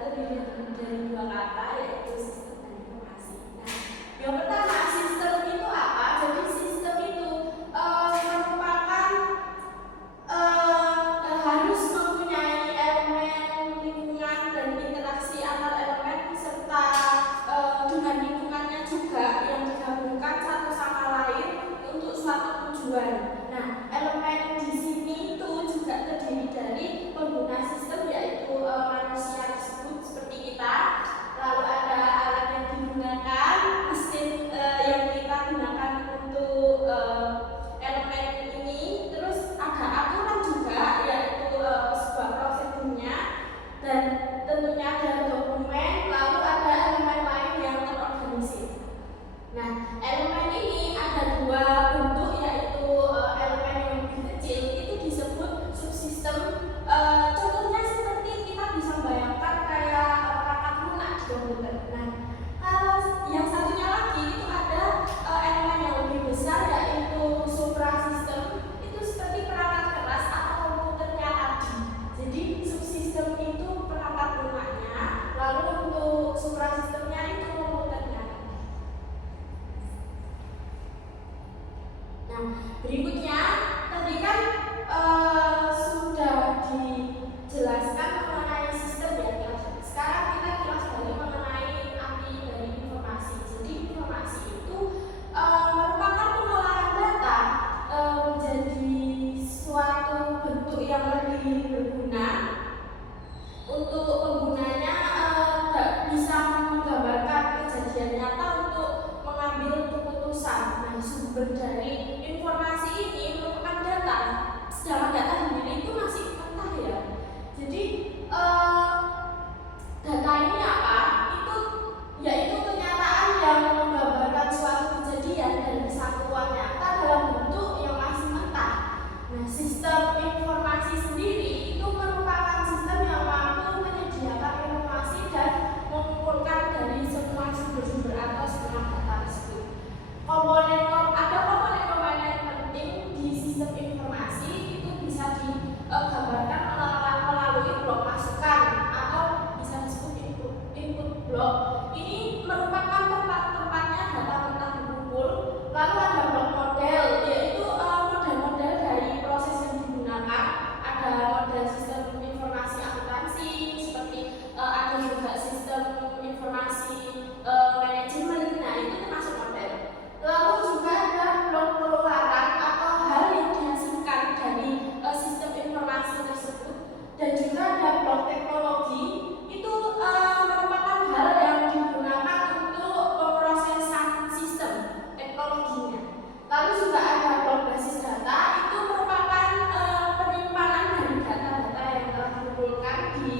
terdiri dari dua kata, yaitu sistem dan informasi. Nah, yang pertama, sistem itu apa? Jadi sistem itu merupakan harus mempunyai elemen lingkungan dan interaksi antar elemen serta dengan lingkungannya juga yang digabungkan satu sama lain untuk suatu tujuan. Nah, elemen di sini itu juga terdiri dari pengguna sistem, yaitu manusia tersebut seperti kita. Lalu ada alat yang digunakan, mesin yang kita gunakan untuk elemen ini. Terus ada aturan juga, yaitu sebuah prosedurnya, dan tentunya ada dokumen. Lalu ada elemen lain yang terorganisir. Nah, elemen ini ada dua bentuk, yaitu elemen yang lebih kecil itu disebut subsistem. Contohnya seperti kita bisa bayangkan kayak perangkat lunak di komputer. Nah, kalau yang satunya lagi itu ada elemen yang lebih besar, yaitu suprasistem. Itu seperti perangkat keras atau komputernya tadi. Jadi subsistem itu perangkat lunaknya, lalu untuk suprasistemnya itu komputernya. Nah, berikutnya tadi kan sudah dijelaskan mengenai sistem ya. Sekarang kita kilas balik mengenai arti dari informasi. Jadi informasi itu merupakan pengolahan data menjadi suatu bentuk yang lebih berguna untuk penggunanya, bisa menggambarkan kejadian nyata untuk mengambil keputusan. Nah, sumber dari informasi ini merupakan data. Sedangkan data sendiri itu masih mentah ya. Jadi data ini apa? Itu yaitu kenyataan yang menggambarkan suatu kejadian dan kesatuan nyata dalam bentuk yang masih mentah. Nah, sistem informasi sendiri itu merupakan sistem yang mampu menyediakan informasi dan mengumpulkan dari semua sumber-sumber atau semua data tersebut. Ada komponen-komponen penting di sistem informasi itu bisa digambarkan melalui blok masukan atau bisa disebut input blok. Ini merupakan tempat-tempatnya data mentah berkumpul. Lalu ada blok model, yaitu model-model dari proses yang digunakan. Ada model sistem informasi akuntansi, seperti ada juga sistem informasi manajemen. Nah, itu termasuk model. Lalu juga ada blok pengeluaran atau hal yang dihasilkan dari sistem informasi tersebut, dan juga ada blok teknologi. Itu merupakan hal yang digunakan untuk pemrosesan sistem teknologinya. Lalu juga ada blok basis data. Itu merupakan penyimpanan dari data-data yang telah dikumpulkan di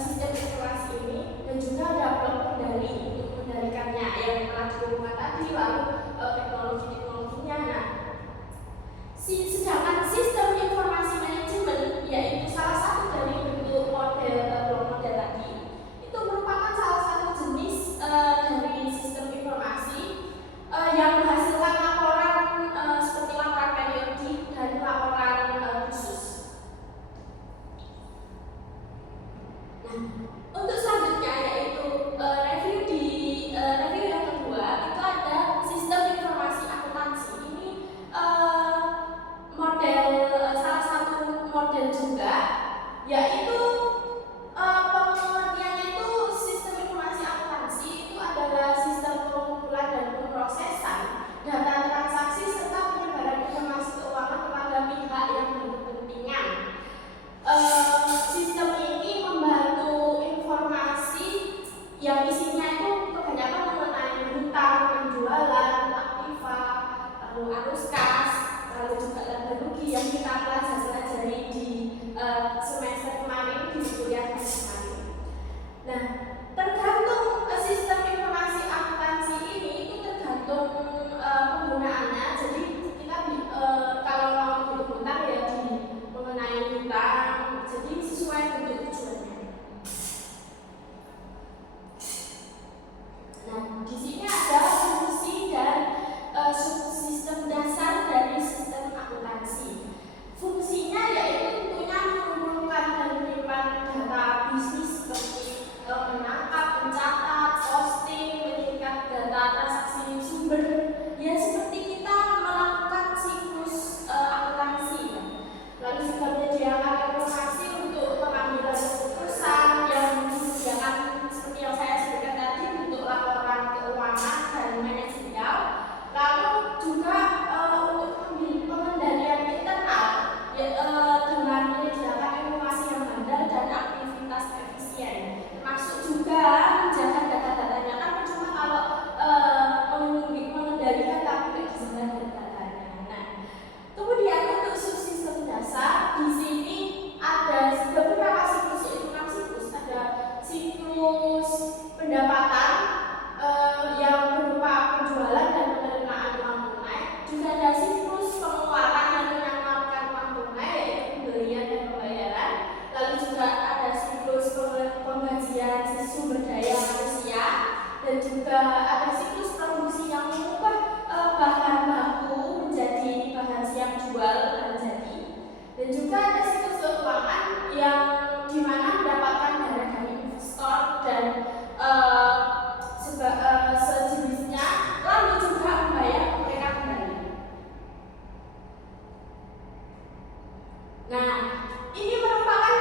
sistem informasi ini, dan juga ada blok kendali untuk mengendalikannya yang telah dikumpulkan tadi. Lalu teknologi-teknologinya. Nah, sedangkan sistem informasi manajemen, yaitu salah satu dari bentuk model blok model tadi, itu merupakan salah satu jenis dari sistem informasi yang menghasilkan laporan seperti laporan periodik dan laporan khusus. Nah, untuk selanjutnya yaitu review yang kedua itu ada sistem informasi akuntansi. Ini salah satu model juga, yaitu pengertiannya itu sistem informasi akuntansi itu adalah sistem pengumpulan dan pemrosesan data transaksi serta penyebaran informasi keuangan kepada pihak yang berkepentingan. Sistem ini membantu informasi yang isinya itu kebanyakan mengenai hutang, penjualan, aktiva, lalu arus kas, lalu juga laba rugi yang kita pelajari di semester kemarin di kuliah kemarin. Nah, tergantung sistem informasi akuntansi ini itu tergantung penggunaannya. Jadi kita kalau mau hitung hutang ya di mengenai hutang, jadi sesuai bentuk tujuannya. Nah, di sini ada fungsi dan subsistem dasar dari sistem akuntansi. Fungsi sumber daya manusia, dan juga ada siklus produksi yang mengubah bahan baku menjadi bahan siap jual bahan jadi, dan juga ada siklus keuangan yang dimana mendapatkan dana dari investor dan sejenisnya, lalu juga membayar mereka kembali. Nah, ini merupakan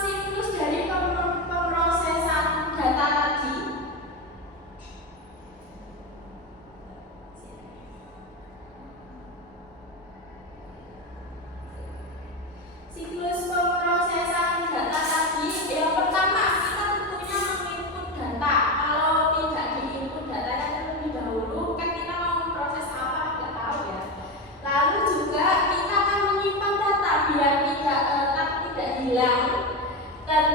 siklus dari pemrosesan data tadi. Siklus pemrosesan data tadi, yang pertama kita tentunya menginput data. Kalau tidak diinput datanya terlebih dahulu, kan kita mau memproses apa nggak tahu ya. Lalu juga kita akan menyimpan data biar tidak hilang, dan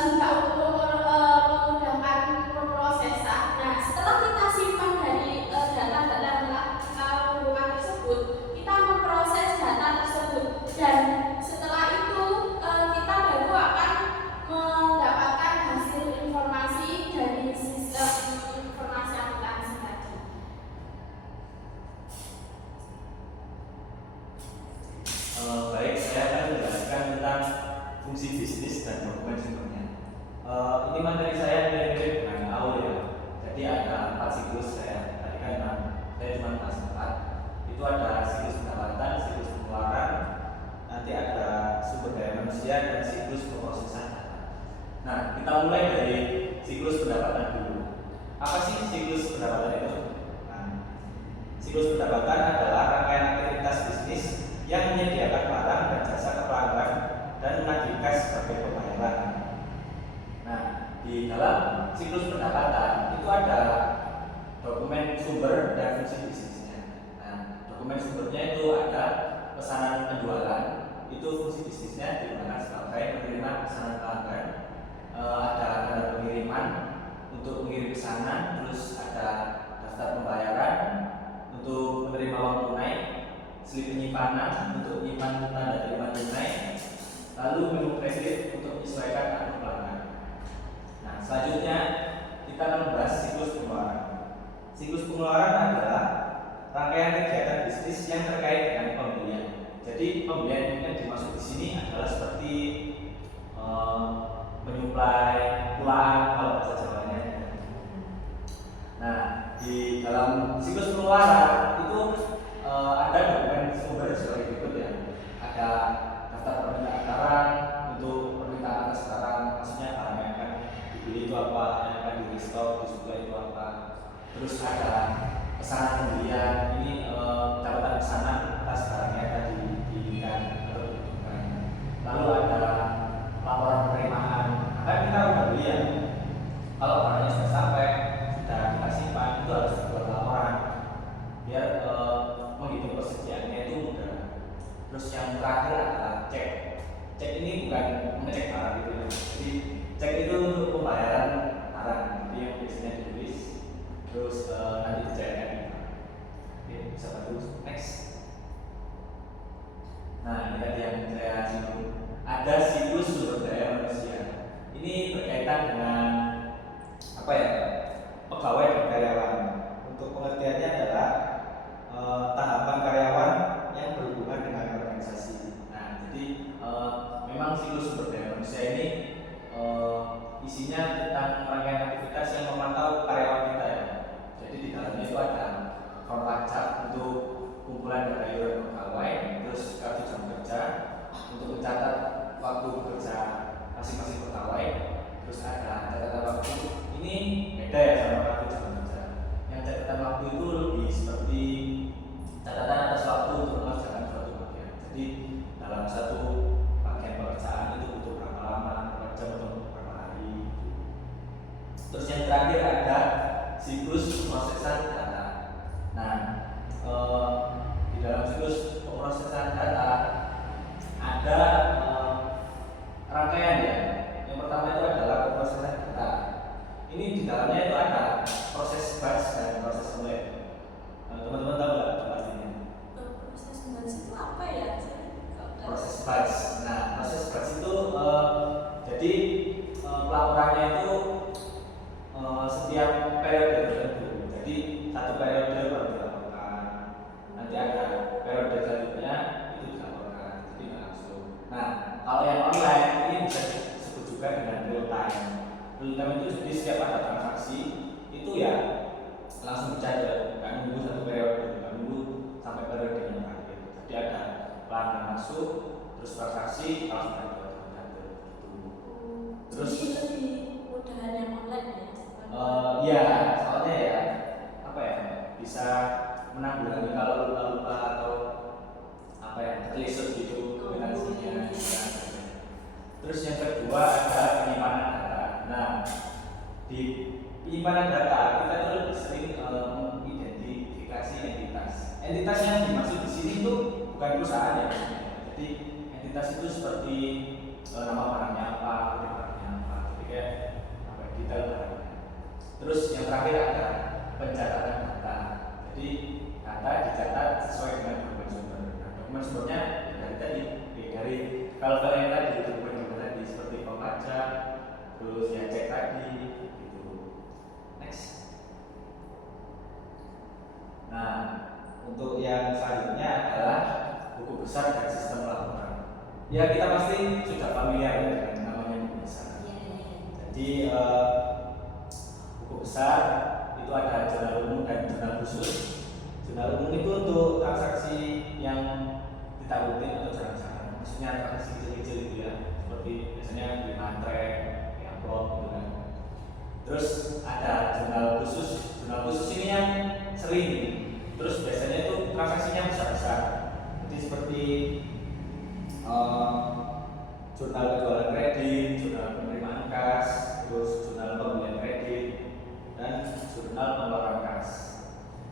juga untuk memudahkan pemrosesan. Nah, setelah kita simpan dari data-data yang telah kita kumpulkan tersebut, kita memproses data tersebut, dan setelah itu kita baru akan mendapatkan hasil informasi dari sistem informasi akuntansi tadi. Baik, saya akan menjelaskan tentang fungsi bisnis dan dokumen sumbernya. Ini materi saya mirip dengan awal ya. Jadi ada 4 siklus, saya tadi kan saya cuma bahas 4. Itu ada siklus pendapatan, siklus pengeluaran, nanti ada sumber daya manusia, dan siklus pemrosesan data. Nah, kita mulai dari siklus pendapatan dulu. Apa sih siklus pendapatan itu? Nah, siklus pendapatan adalah rangkaian aktivitas bisnis yang menyediakan barang dan jasa ke pelanggan dan menagihkan sebagai pembayaran. Nah, di dalam siklus pendapatan itu ada dokumen sumber dan fungsi bisnisnya. Nah, dokumen sumbernya itu ada pesanan penjualan, itu fungsi bisnisnya digunakan sebagai menerima pesanan pelanggan. Ada tanda pengiriman untuk mengirim pesanan, terus ada daftar pembayaran untuk menerima uang tunai, slip penyimpanan untuk menyimpan tanda terima tunai, lalu menu kredit untuk menyesuaikan akun pelanggan. Nah, selanjutnya kita akan membahas siklus pengeluaran. Siklus pengeluaran adalah rangkaian kegiatan bisnis yang terkait dengan pembelian. Jadi pembelian yang dimaksud di sini adalah seperti menyuplai uang kalau bahasa Jawanya. Nah, di dalam siklus pengeluaran itu ada dokumen sumber sebagai berikut ya. Ada daftar permintaan barang untuk permintaan atas barang, maksudnya barang yang akan dibeli itu apa, yang akan di restock, disuplai itu apa. Terus ada pesanan pembelian, ini catatan pesanan atas barang yang akan dibelikan atau dibutuhkan. Lalu ada laporan penerimaan, kan kita udah beli ya. Kalau barangnya sudah sampai, sudah kita simpan, itu harus dibuat laporan biar menghitung persediaannya itu mudah. Terus yang terakhir adalah cek. Cek ini bukan mengecek barang gitu ya. Jadi cek itu untuk pembayaran barang, jadi yang biasanya ditulis terus nanti dicairkan. Oke, bisa bagus. Next. Nah, ini tadi yang saya singgung. Ada siklus sumber daya manusia. Ini berkaitan dengan apa ya? Pegawai dan karyawan. Untuk pengertiannya adalah tahapan karyawan yang berhubungan dengan organisasi. Nah, jadi memang siklus sumber daya manusia ini isinya tentang rangkaian aktivitas yang memantau karyawan kita ya. Jadi di dalamnya itu ada account pajak untuk kumpulan data iuran pegawai, terus kartu jam kerja untuk mencatat waktu bekerja masing-masing pegawai, terus ada catatan waktu. Ini beda ya sama kartu jam kerja. Yang catatan waktu itu lebih seperti catatan atas waktu untuk mengerjakan suatu bagian. Jadi dalam satu bagian pekerjaan itu butuh berapa lama, berapa jam atau berapa hari. Terus yang terakhir ada siklus pemrosesan data. Nah, di dalam siklus pemrosesan data ada rangkaian ya. Yang pertama itu adalah pemrosesan data. Ini di dalamnya itu ada proses batch dan proses mulai. Teman-teman tahu nggak pastinya? Proses batch itu apa ya? Proses batch. Nah, proses batch itu jadi pelaporannya itu itu jadi setiap ada transaksi itu ya langsung cair, nggak nunggu satu periode, nggak nunggu sampai periode yang terakhir. Jadi ada pelanggan masuk, terus transaksi langsung cair gitu. Terus jadi lebih mudahan yang online ya. ya soalnya ya apa ya bisa menanggulangi kalau lupa atau apa ya terlisut gitu kombinasinya. Terus yang kedua adalah penyimpanan data. Nah, di penyimpanan data kita itu lebih sering mengidentifikasi entitas. Entitas yang dimaksud di sini itu bukan perusahaan ya. Jadi entitas itu seperti nama barangnya apa, kode barangnya apa, jadi kayak apa detail barangnya. Terus yang terakhir ada pencatatan data. Jadi data dicatat sesuai dengan dokumen sumber. Nah, dokumen sumbernya dari tadi, dari kalau kalian tadi dokumen sumber tadi seperti pajak, terus ya cek tadi, gitu. Next. Nah, untuk yang selanjutnya adalah buku besar dan sistem laporan. Ya kita pasti sudah familiar dengan namanya buku besar. Jadi buku besar itu ada jurnal umum dan jurnal khusus. Jurnal umum itu untuk transaksi yang kita rutin atau jarang-jarang. Maksudnya transaksi kecil-kecil itu ya, seperti biasanya beli mantrek, amplop gitu kan. Terus ada jurnal khusus. Jurnal khusus ini yang sering. Terus biasanya itu transaksinya besar-besar. Jadi seperti jurnal penjualan kredit, jurnal penerimaan kas, terus jurnal pembelian kredit, dan jurnal pengeluaran kas.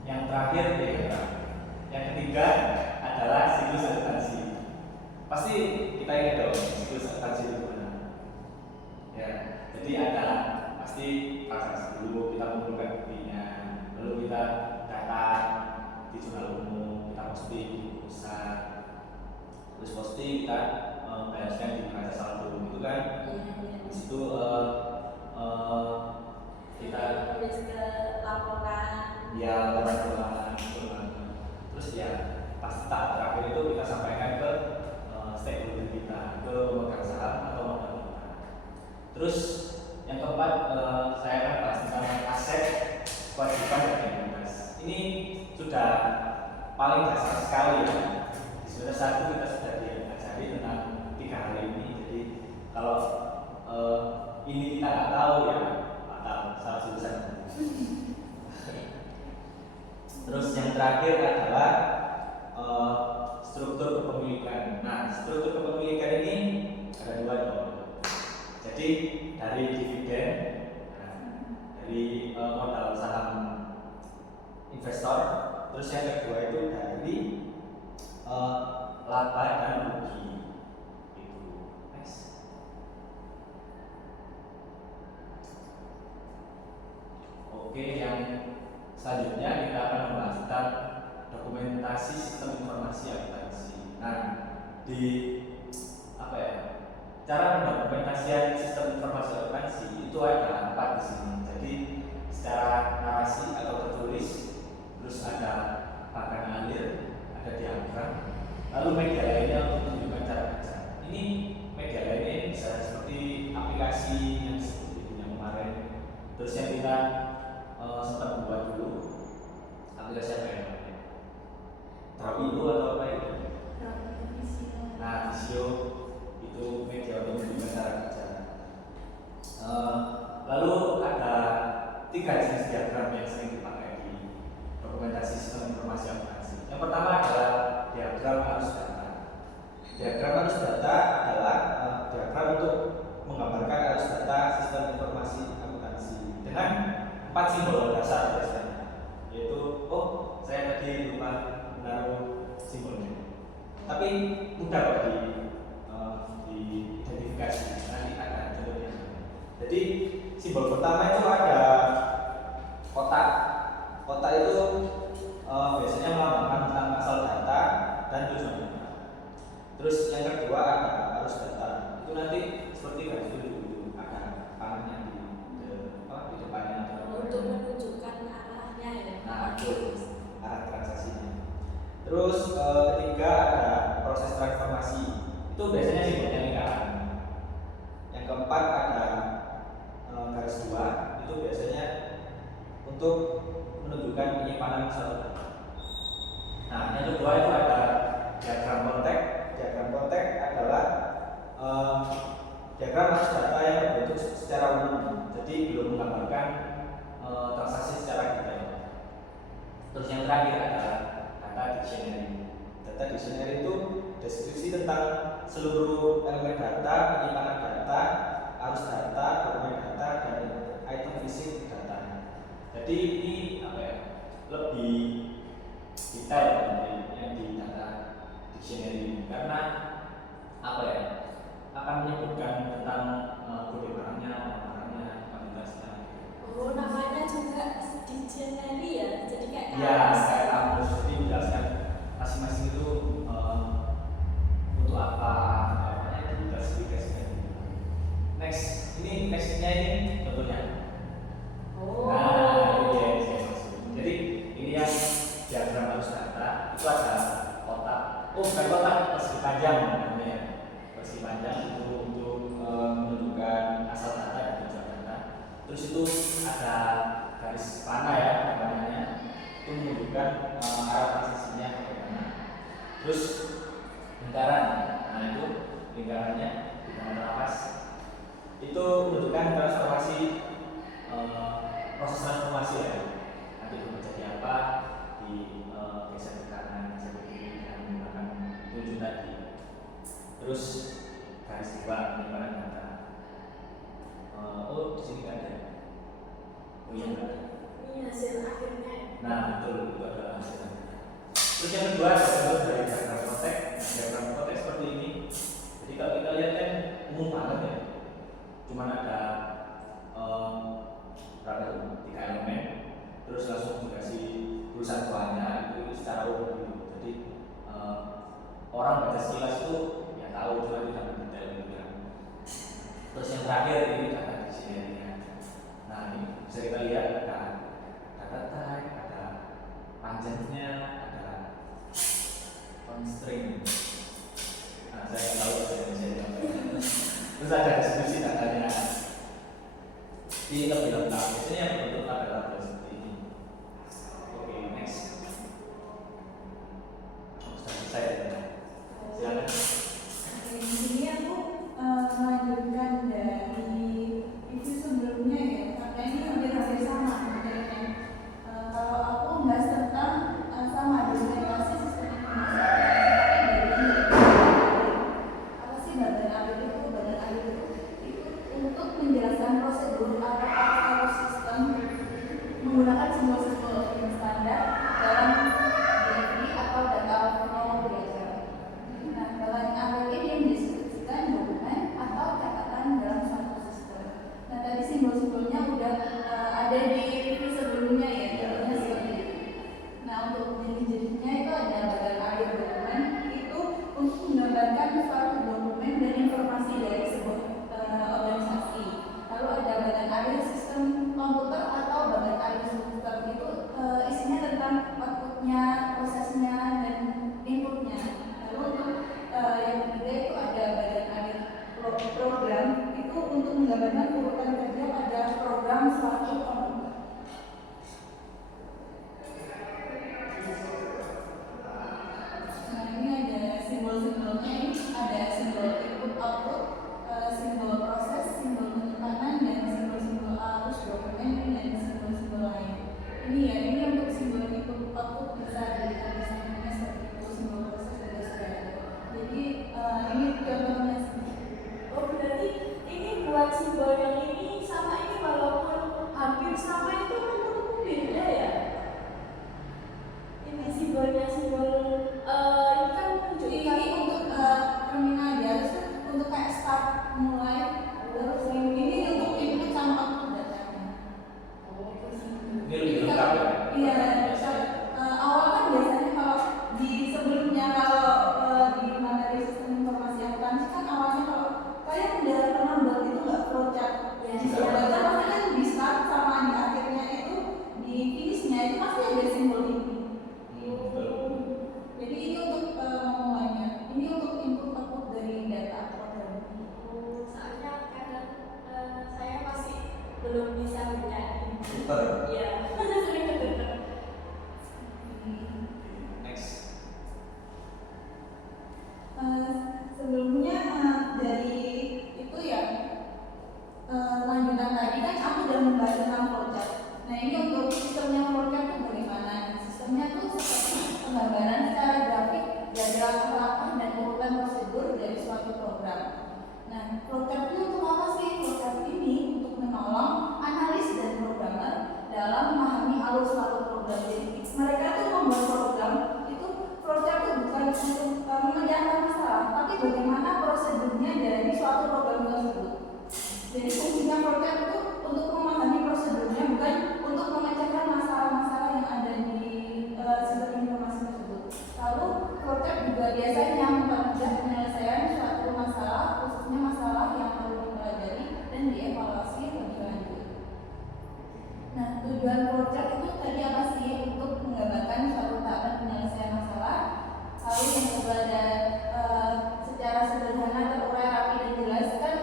Yang terakhir yang ketiga adalah siklus akuntansi. Pasti kita ingat dong siklus akuntansi itu mana? Ya, jadi ada pasti transaksi dulu kita mengumpulkan buktinya, lalu kita data di jurnal umum, kita posting di buku besar, terus posting kita bayarkan di neraca saldo gitu kan. Di situ kita tulis ke laporan. Ya laporan. Terus ya pas tahap terakhir itu kita sampaikan ke stakeholder kita, ke pemegang saham atau modal kita. Terus yang keempat saya akan bahas tentang aset, kewajiban dan likuiditas. Ini sudah paling dasar sekali ya. Di semester 1 kita sudah diajari tentang 3 hal ini. Jadi kalau ini kita nggak tahu ya, atau salah jurusan. Terus yang terakhir adalah struktur kepemilikan. Nah, struktur kepemilikan ini ada dua dong. Jadi dari dividen, dari modal saham investor. Terus yang kedua itu dari laba dan rugi. Itu. Next. Oke, yang selanjutnya kita akan membahas tentang dokumentasi sistem informasi akuntansi. Nah, di apa ya? Cara pendokumentasian sistem informasi akuntansi itu ada 4 di sini. Jadi secara narasi atau tertulis, terus ada pakan alir, ada diagram, lalu media lainnya untuk menunjukkan cara kerja. Ini media lainnya bisa seperti aplikasi yang seperti yang kemarin. Terus yang kita sempat buat dulu aplikasi apa ya? Trawilo atau apa itu? Nah, Visio itu media untuk menunjukkan cara kerja. Lalu ada 3 jenis diagram yang sering dipakai di dokumentasi sistem informasi akuntansi. Yang pertama adalah diagram arus data. Diagram arus data adalah diagram untuk menggambarkan arus data sistem informasi akuntansi dengan 4 simbol dasar biasanya, yaitu saya tadi lupa menaruh simbolnya, tapi mudah kok diidentifikasi. Nanti ada contohnya. Jadi simbol pertama itu ada kotak. Kotak itu biasanya melambangkan tentang asal data dan tujuan data. Terus yang kedua ada arus data. Itu nanti seperti garis dulu ada panahnya di depannya. Untuk menunjukkan arahnya ya. Nah, itu arah transaksinya. Terus ketiga ada proses transformasi. Itu biasanya simbolnya lingkaran. Yang keempat ada garis 2. itu biasanya untuk menunjukkan penyimpanan suatu data. Nah, yang kedua itu ada diagram konteks. Diagram konteks adalah diagram arus data yang terbentuk secara umum, jadi belum menggambarkan transaksi secara detail. Terus yang terakhir adalah data dictionary. Data dictionary itu deskripsi tentang seluruh elemen data, penyimpanan data, arus data, dokumen data, dan item fisik data. Jadi ini apa ya, lebih detail yang di data dictionary karena apa ya, akan menyebutkan tentang kode barangnya, barangnya, kualitasnya. Oh, namanya juga dictionary ya, jadi kayak Ya, kayak kamus, jadi menjelaskan masing-masing itu untuk apa, namanya itu klasifikasinya. Next, ini nextnya ini contohnya. Oh. Nah, ini dia yang saya maksud. Jadi ini yang diagram arus data itu ada kotak. Oh, bukan kotak, persegi panjang namanya. Persegi panjang itu untuk menunjukkan asal data dan tujuan data. Terus itu ada garis panah ya, namanya itu menunjukkan arah transisinya bagaimana. Terus lingkaran, nah itu lingkarannya lingkaran nafas itu menunjukkan transformasi proses transformasi ya. Nanti menjadi apa di geser ke kanan, geser ke kiri dengan menggunakan tujuh tadi. Terus garis dua penyimpanan data. Oh di sini nggak ada. Oh iya nggak ada. Ini hasil akhirnya. Nah betul itu adalah hasilnya. Terus yang kedua adalah dari diagram konteks. Diagram konteks seperti ini. Jadi kalau kita lihat kan umum banget ya. Cuman ada berapa tuh? 3 elemen. Terus langsung dikasih tulisan bawahnya itu secara umum gitu. Jadi orang baca sekilas itu ya tahu, cuma tidak mendetail gitu ya. Terus yang terakhir ini data dictionary-nya. Nah ini bisa kita lihat ada data type, ada panjangnya, ada constraint. Nah saya nggak tahu bahasa Indonesia. Terus ada deskripsi datanya. Ini lebih lengkap. Biasanya yang berbentuk adalah seperti ini. Oke, next. Sudah selesai ya. Silakan. Di sini aku melanjutkan dari itu sebelumnya ya, karena ini hampir-hampir sama materinya. Kalau aku membahas tentang sama dokumentasi sistem informasi, apa sih badan alir itu? Badan alir itu untuk menjelaskan prosedur atau arus sistem menggunakan simbol-simbol standar dalam DFI atau data flow diagram. Nah, badan alir ini mendeskripsikan dokumen atau catatan dalam suatu sistem. Nah, tadi simbol-simbolnya udah ada di review sebelumnya ya, contohnya seperti itu. Nah, untuk jenis-jenisnya itu ada badan alir dokumen itu untuk menggambarkan suatu dokumen dan informasi dari sebuah organisasi. Lalu ada badan alir sistem komputer atau badan alir komputer itu isinya tentang outputnya, prosesnya, dan inputnya. Lalu untuk yang ketiga itu ada badan alir program itu untuk menggambarkan urutan kerja pada program suatu komputer. Nah ini ada simbol-simbolnya, ada simbol input output, simbol proses, simbol penyimpanan, dan simbol-simbol arus dokumen dan simbol-simbol lain. Ini ya, ini untuk simbol input output bisa dilihat di sampingnya seperti itu, simbol proses juga sudah ada. Jadi ini contohnya sih. Oh berarti ini buat simbol yang ini sama ini walaupun seringnya. Super. Iya, sering ketuker. Next. Sebelumnya dari itu ya lanjutan tadi kan aku udah membahas tentang flowchart. Nah ini untuk sistemnya flowchart itu bagaimana? Sistemnya itu seperti penggambaran secara grafik diagram langkah dan urutan prosedur dari suatu program. Nah flowchart itu untuk apa sih? Flowchart ini untuk menolong analis dan programmer dalam memahami alur suatu program. Jadi mereka tuh membuat program itu flowchart itu bukan untuk memecahkan masalah, tapi bagaimana prosedurnya dari suatu program tersebut. Jadi fungsinya flowchart itu untuk memahami prosedurnya, bukan untuk memecahkan masalah-masalah yang ada di sistem informasi tersebut. Lalu flowchart juga biasanya mempermudah penyelesaian suatu masalah, khususnya masalah yang perlu dipelajari dan dievaluasi lebih lanjut. Nah, tujuan flowchart itu tadi apa sih? Untuk menggambarkan suatu tahapan penyelesaian masalah. Lalu yang kedua ada secara sederhana, terurai, rapi dan jelas kan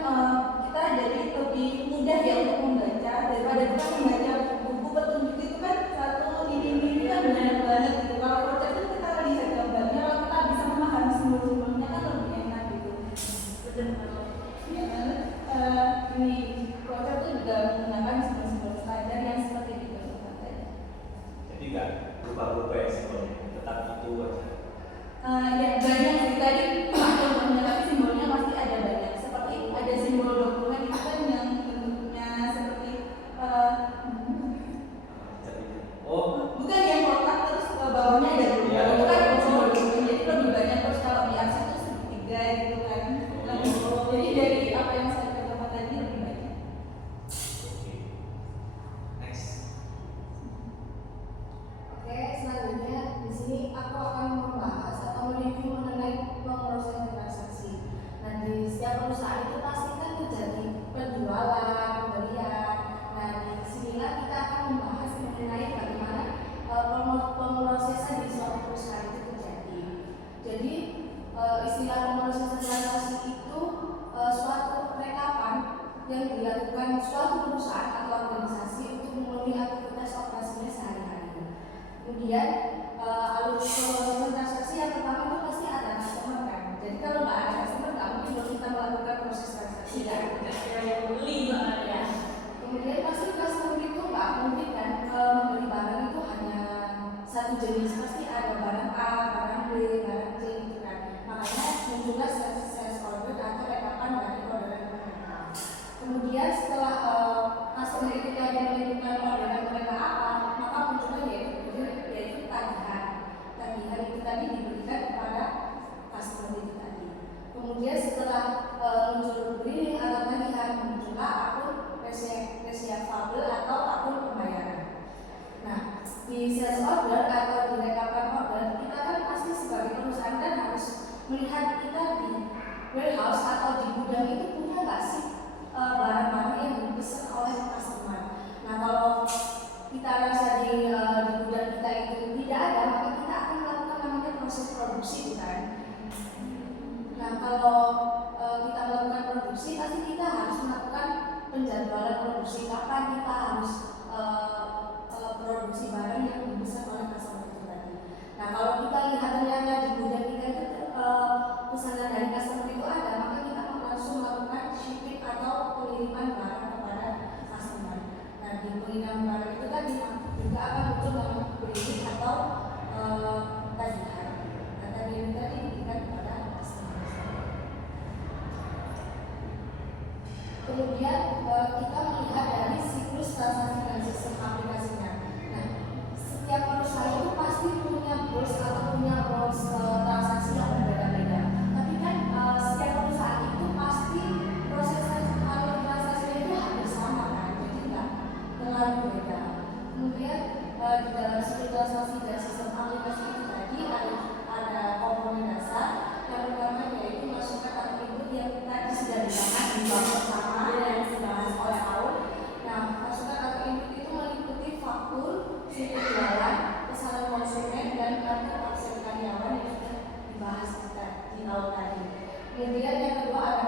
kita jadi lebih mudah ya untuk membaca daripada kita membaca buku petunjuk itu kan satu ini kan banyak banget gitu. Kalau flowchart itu kita lihat gambarnya, kalau kita bisa memahami simbol-simbolnya kan lebih enak gitu. Benar. Ya, ini flowchart itu juga menggunakan simbol-simbol standar yang seperti dicontohkan tadi. Jadi nggak berubah-ubah ya simbolnya, tetap itu aja. Ya banyak sih tadi contohnya, tapi simbolnya pasti ada banyak. Seperti ada simbol dokumen itu kan yang bentuknya seperti Oh, bukan yang kotak terus bawahnya ada dua. Ya. Itu kan simbol dokumen, jadi lebih banyak. Terus kalau di arsip itu segitiga gitu kan. Jadi dari apa yang saya katakan tadi lebih banyak. oke. Next. Oke, selanjutnya di sini aku akan membahas atau mereview mengenai pemrosesan transaksi. Nah, di setiap perusahaan itu pasti kan terjadi penjualan, pembelian. Nah, di sinilah kita akan membahas mengenai bagaimana pemrosesan di suatu perusahaan itu terjadi. Jadi, istilah pemrosesan transaksi itu suatu rekapan yang dilakukan suatu perusahaan atau organisasi untuk memenuhi aktivitas operasinya sehari-hari. Kemudian alur pemrosesan transaksi yang pertama itu pasti ada customer kan. Jadi kalau nggak ada customer nggak mungkin dong kita melakukan proses transaksi kan. Kira yang beli banget ya. Kemudian pasti customer itu nggak mungkin kan membeli barang itu hanya satu jenis, pasti ada barang A, barang B, barang C gitu kan. Makanya muncullah sales order atau rekapan dari orderan mereka. Kemudian setelah customer itu tadi menentukan orderan mereka apa, maka muncullah yaitu tagihan. Tagihan itu tadi diberikan kepada customer itu tadi. Kemudian setelah muncul billing atau tagihan, muncullah akun receivable atau akun pembayaran. Nah, di sales order atau di rekapan order, kita kan pasti sebagai perusahaan kan harus melihat kita di warehouse atau di gudang itu punya nggak sih barang-barang yang dipesan oleh customer. Nah, kalau kita rasa di gudang kita itu tidak ada, maka kita akan melakukan namanya proses produksi, bukan? Nah, kalau kita melakukan produksi, pasti kita harus melakukan penjadwalan produksi. Kapan kita harus produksi barang yang dipesan oleh customer itu tadi. Nah, kalau kita lihat ternyata di gudang kita itu pesanan dari customer itu ada, maka kita langsung melakukan shipping atau pengiriman barang kepada customer. Nah, di pengiriman barang itu tadi juga akan muncul nama billing atau tagihan. Nah, tagihan itu tadi diberikan kepada customer. Kemudian kita melihat dari siklus transaksi dan sistem aplikasinya. Nah, setiap perusahaan itu pasti punya goals atau punya goals transaksi yang berbeda-beda. Tapi kan setiap perusahaan itu pasti proses transaksinya itu hampir sama kan, jadi nggak terlalu beda. Kemudian di dalam siklus transaksi dan sistem aplikasi itu tadi ada komponen dasar. Yang pertama yaitu masukkan atau input yang tadi sudah dibahas di bab pertama yang dibahas oleh Aul. Nah, masukan atau input itu meliputi faktur, situs jualan, pesanan konsumen, dan kartu akses karyawan yang sudah dibahas di awal tadi. Kemudian yang kedua ada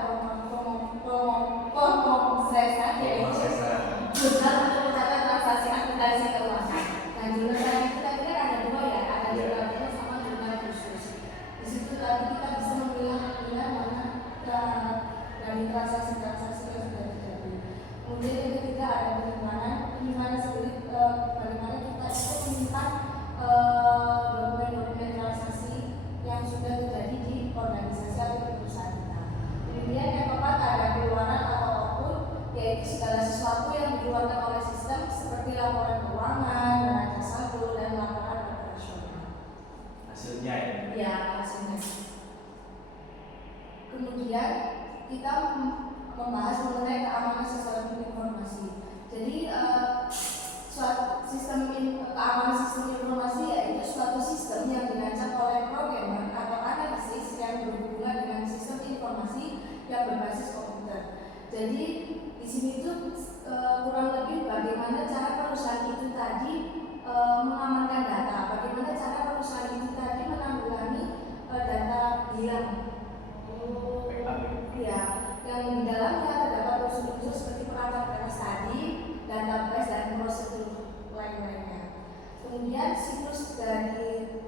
pemrosesan, yaitu berusaha untuk transaksi akuntansi keuangan. Nah, jurnal tadi kita kan ada dua ya, ada jurnal umum sama jurnal khusus. Di situ tadi kita bisa memilah mana dari transaksi-transaksi yang sudah terjadi. Kemudian yang ketiga ada penyimpanan sendiri, bagaimana kita itu menyimpan dokumen-dokumen transaksi yang sudah terjadi di organisasi atau di perusahaan kita. Kemudian yang keempat ada pengeluaran atau output, yaitu segala sesuatu yang dikeluarkan oleh sistem seperti laporan keuangan, neraca saldo, dan laporan operasional. Hasilnya ya. Ya, hasilnya. Kemudian kita membahas mengenai keamanan sistem informasi. Jadi suatu keamanan sistem informasi yaitu suatu sistem yang dirancang oleh programmer atau analisis yang berhubungan dengan sistem informasi yang berbasis komputer. Jadi di sini itu kurang lebih bagaimana cara perusahaan itu tadi mengamankan data, bagaimana cara perusahaan itu tadi menanggulangi data hilang. Ya, yang di dalamnya terdapat unsur-unsur seperti perangkat keras tadi, database dan prosedur lain-lainnya. Kemudian siklus dari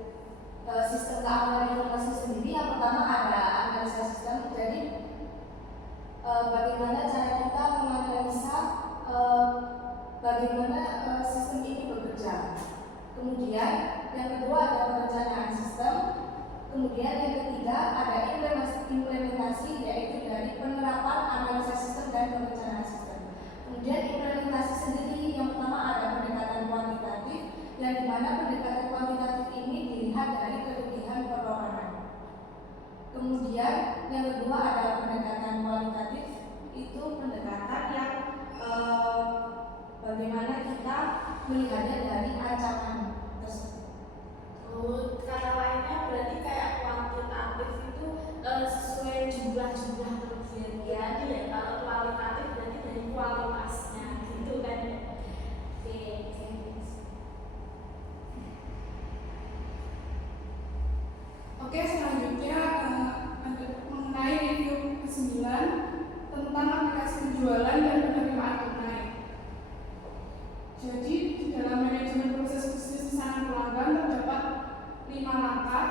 sistem keamanan informasi sendiri, yang pertama ada analisa sistem. Jadi bagaimana cara kita menganalisa bagaimana sistem ini bekerja. Kemudian yang kedua ada perencanaan sistem. Kemudian yang ketiga ada implementasi, yaitu dari penerapan analisa sistem dan perencanaan sistem. Kemudian implementasi sendiri, yang pertama ada pendekatan kuantitatif, yang dimana pendekatan kuantitatif ini dilihat dari kelebihan perorangan. Kemudian yang kedua ada pendekatan kualitatif, itu pendekatan yang bagaimana kita melihatnya dari ancaman tersebut. Kata lainnya berarti kayak kuantitatif itu sesuai jumlah-jumlah kerugian jadi ya, kalau kualitatif berarti dari kualitasnya gitu kan ya. Oke, selanjutnya mengenai review ke-9 tentang aplikasi penjualan dan penerimaan tunai. Jadi di dalam manajemen proses bisnis pesanan pelanggan terdapat 5 langkah.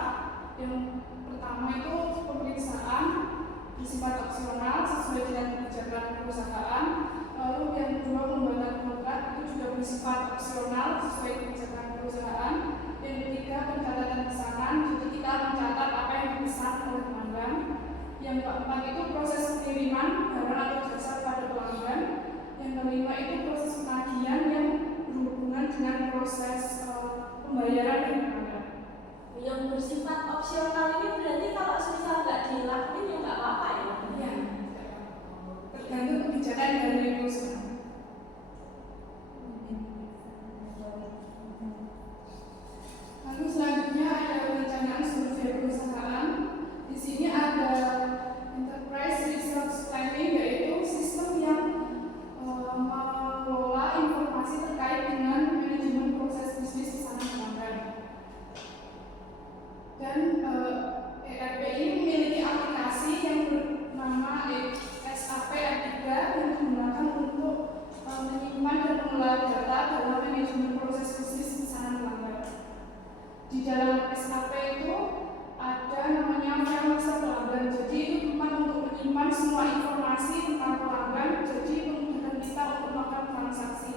Yang pertama itu pemeriksaan bersifat opsional sesuai dengan kebijakan perusahaan. Lalu yang kedua pembuatan kontrak itu juga bersifat opsional sesuai kebijakan perusahaan. Yang ketiga pencatatan pesanan, jadi kita mencatat apa yang dipesan oleh pelanggan. Yang keempat itu proses pengiriman barang atau jasa pada pelanggan. Yang kelima itu proses penagihan yang berhubungan dengan proses pembayaran dari pelanggan. Yang bersifat opsional ini berarti kalau misal nggak dilakuin ya nggak apa-apa ya? Iya, tergantung kebijakan dari perusahaan. Lalu selanjutnya ada perencanaan sumber daya perusahaan. Di sini ada enterprise resource planning, yaitu sistem yang mengelola informasi terkait dengan manajemen proses bisnis pesanan pelanggan. Dan ERP ini memiliki aplikasi yang bernama SAP R3 yang digunakan untuk menyimpan dan mengelola data dalam manajemen proses bisnis pesanan pelanggan. Di dalam SAP itu ada namanya file master pelanggan. Jadi itu tempat untuk menyimpan semua informasi tentang pelanggan. Jadi memudahkan kita untuk melakukan transaksi.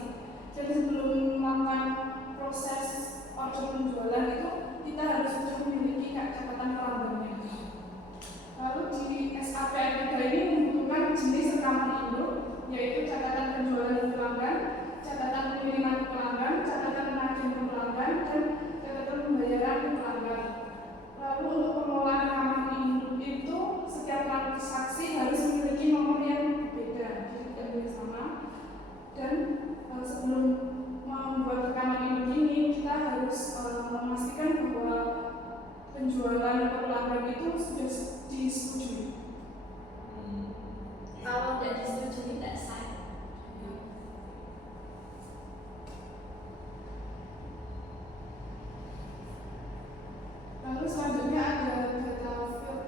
Jadi sebelum melakukan proses order penjualan itu kita harus sudah memiliki catatan pelanggannya. Lalu di SAP R3 ini membutuhkan jenis rekaman induk, yaitu catatan penjualan pelanggan, catatan pengiriman pelanggan, catatan penagihan pelanggan, dan catatan pembayaran pelanggan. Lalu untuk pengelolaan rekaman induk itu setiap transaksi harus memiliki nomor yang berbeda, jadi tidak boleh sama. Dan sebelum membuat rekaman induk ini kita harus memastikan bahwa penjualan ke pelanggan itu sudah disetujui. Kalau tidak disetujui tidak sah. Lalu selanjutnya ada data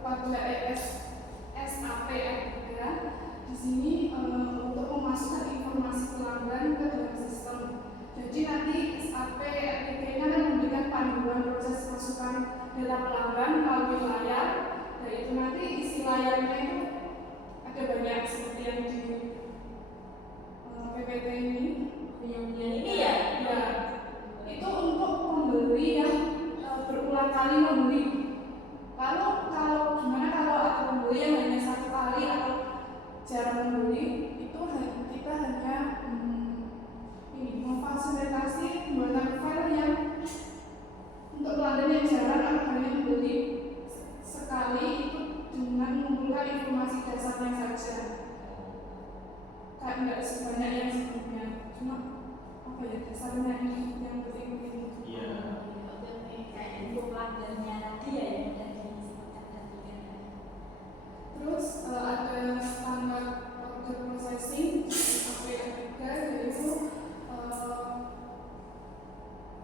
pada SAP R3. Di sini untuk memasukkan informasi pelanggan ke dalam sistem. apa ya dasarnya ini yang penting. Iya. Kayak info pelanggannya tadi ya yang udah disebutkan tadi kan. Terus ada standar order processing APA 3 yaitu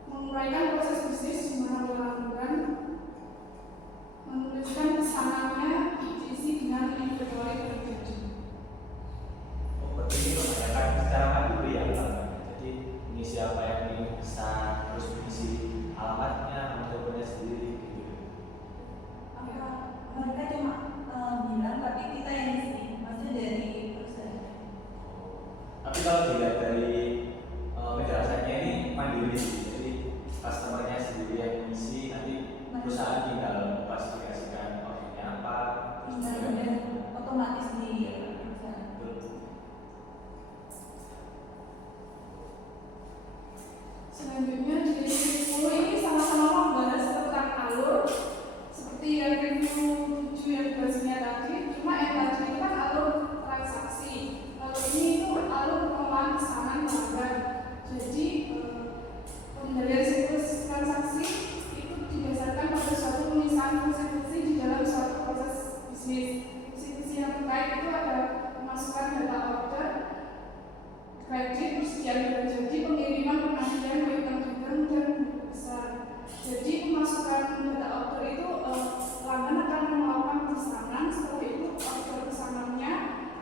menguraikan proses bisnis di mana pelanggan menuliskan pesanannya diisi dengan inventory terjadi. Oh, berarti ini menanyakan secara mandiri ya Pak. Jadi ini siapa yang dipesan, terus mengisi alamatnya, nama teleponnya sendiri gitu. Mereka cuma bilang tapi kita yang isi, maksudnya dari perusahaan. Tapi kalau dilihat dari penjelasannya ini mandiri sih. Jadi customernya sendiri yang mengisi, nanti perusahaan tinggal klasifikasikan ordernya apa, terus Dan otomatis di perusahaan. Betul. Selanjutnya di review ini sama-sama membahas tentang alur seperti yang review 7 yang bahasanya tadi. Cuma yang tadi itu kan alur transaksi, kalau ini itu alur pengelolaan pesanan pelanggan. Jadi pengendalian siklus transaksi itu didasarkan pada suatu pemisahan fungsi-fungsi di dalam suatu proses bisnis. Fungsi-fungsi yang terkait itu ada pemasukan data order, kredit, persediaan barang jadi, pengiriman, penantian, piutang dagang, dan buku besar. Jadi pemasukan data order itu pelanggan akan melakukan pesanan, setelah itu order pesanannya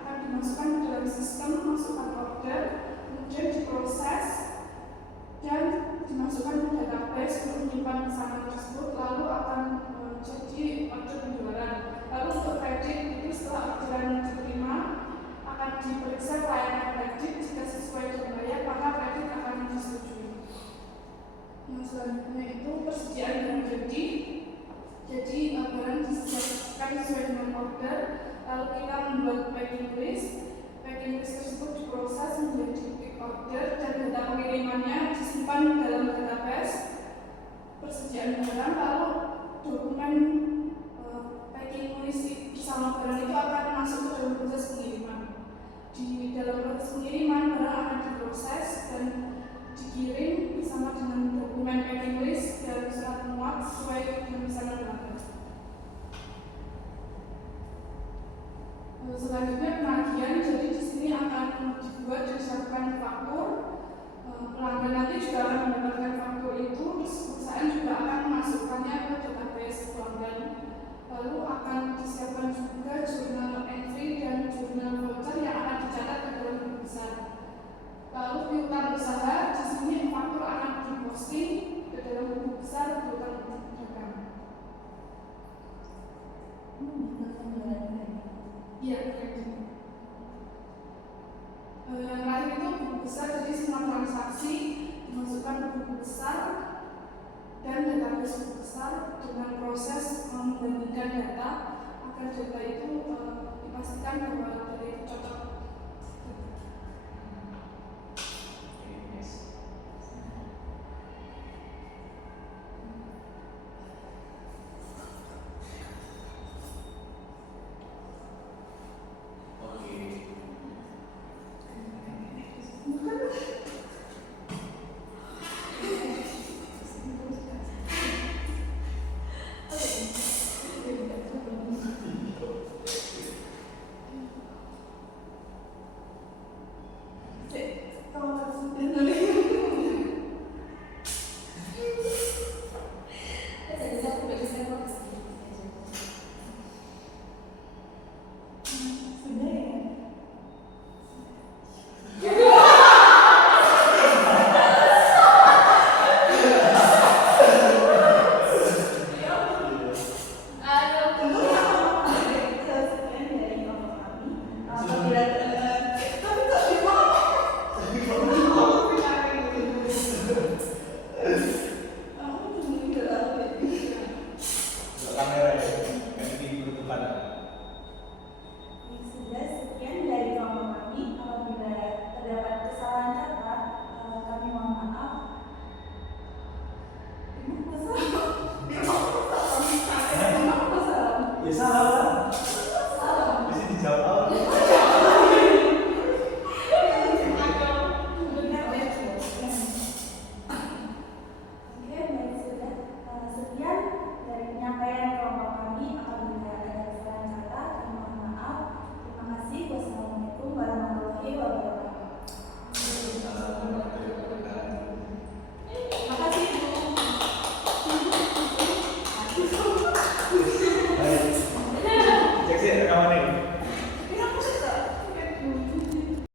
akan dimasukkan ke dalam sistem masukkan order, kemudian diproses dan dimasukkan ke database untuk menyimpan pesanan tersebut, lalu akan jadi order penjualan. Lalu untuk kredit itu setelah orderan diterima akan diperiksa layanan kredit, jika sesuai dengan layak maka kredit akan disetujui. Yang selanjutnya itu persediaan barang jadi barang disediakan sesuai dengan order, lalu kita membuat packing list tersebut diproses menjadi pick order dan data pengirimannya disimpan dalam database persediaan barang, lalu dokumen packing list bersama barang itu akan masuk ke dalam proses pengiriman. Di dalam proses pengiriman barang akan diproses dan dikirim bersama dengan dokumen packing list dan surat muat sesuai dengan pesanan pelanggan. Selanjutnya penagihan, jadi di sini akan dibuat disiapkan faktur. Pelanggan nanti juga akan mendapatkan faktur itu, terus perusahaan juga akan memasukkannya ke database pelanggan. Lalu akan disiapkan juga jurnal entry dan jurnal voucher yang akan dicatat ke dalam buku besar. Lalu piutang usaha, di sini faktur akan diposting ke dalam buku besar piutang dagang. Iya, kredit. Yang lain itu buku besar, jadi semua transaksi dimasukkan ke buku besar dan database buku besar dengan proses membandingkan data agar data itu dipastikan bahwa data itu cocok